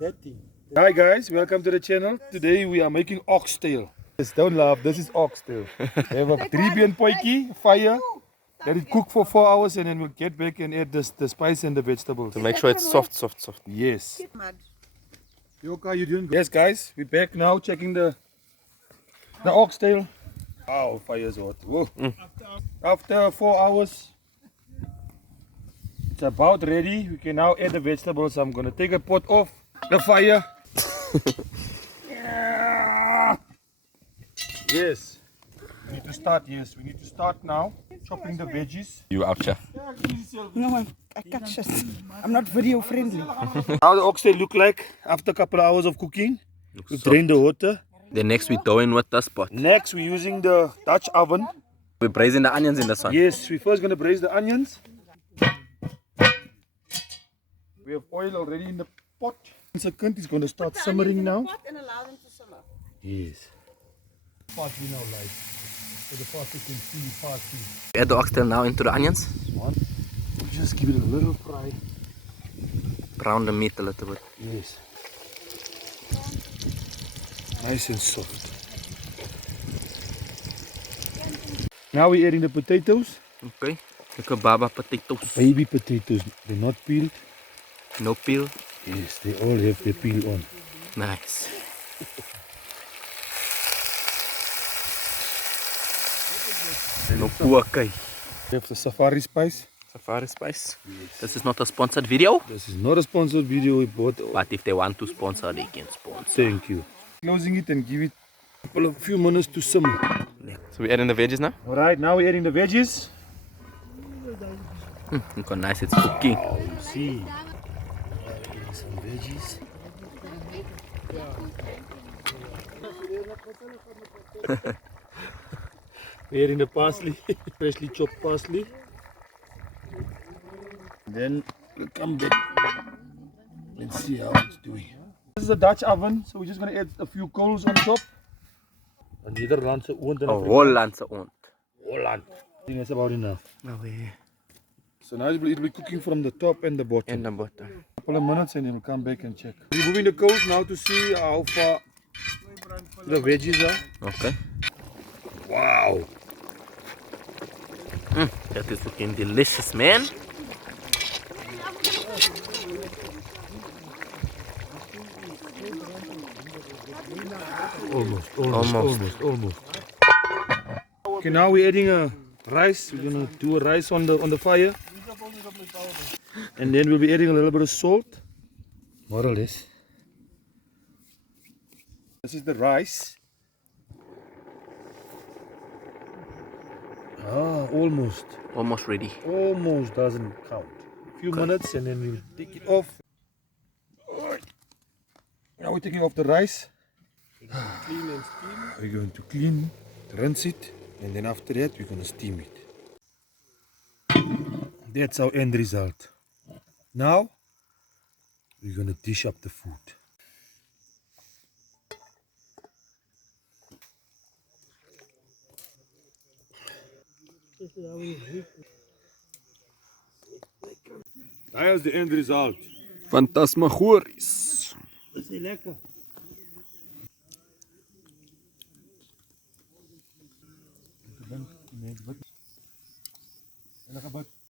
That thing. Hi guys, welcome to the channel. Today we are making oxtail. Yes, don't laugh, this is oxtail. We have a 3-been potjie, fire. Let it cook for 4 hours and then we'll get back and add the spice and the vegetables. To make sure it's soft. Yes. Yoka, you doing good? Yes guys, we're back now checking the oxtail. Wow, fire's hot. Whoa. After 4 hours, it's about ready. We can now add the vegetables. I'm gonna take a pot off the fire. Yes. We need to start, yes. We need to start now chopping the veggies. You out, chef. No, I can't just. I'm not video friendly. How the oxtail look like after a couple of hours of cooking. We drain the water. Then next we throw in what the spot. Next we're using the Dutch oven. We're braising the onions in the sun. Yes, we're first gonna braise the onions. We have oil already in the pot. In a second, it's gonna start simmering now. And allow them to simmer. Yes. Parsley now, like so the parsley can see parsley. Add the oxtail now into the onions. One. Just give it a little fry. Brown the meat a little bit. Yes. Nice and soft. Now we're adding the potatoes. Okay. Look baba potatoes. Baby potatoes. They're not peeled. No peel. Yes, they all have their peel on. Nice. No puakai. We have the safari spice. Safari spice. Yes. This is not a sponsored video. This is not a sponsored video. We bought. But if they want to sponsor, they can sponsor. Thank you. Closing it and give it a few minutes to simmer. So we're adding the veggies now? Alright, now we're adding the veggies. Look how nice it's cooking. Wow, you see. Some veggies. We're adding the parsley, freshly chopped parsley. Then we'll come back. Let's see how it's doing. This is a Dutch oven, so we're just going to add a few coals on top. And Nederlandse oond en Hollandse oond. Holland. I think that's about enough. No way. So now it'll be cooking from the top and the bottom. And the bottom. A couple of minutes and then we'll come back and check. We're moving the coals now to see how far the veggies are. Okay. Wow. That is looking delicious, man. Almost. Okay, now we're adding a rice. We're gonna do a rice on the fire. And then we'll be adding a little bit of salt. More or less. This is the rice. Ah, almost. Almost ready. Almost doesn't count. A few minutes and then we'll take it off. Alright. Now we're taking off the rice. Clean and steam. We're going to clean, rinse it, and then after that we're going to steam it. That's our end result. Now we're going to dish up the food. That is the end result. Fantasmagorisch. Is die lekker?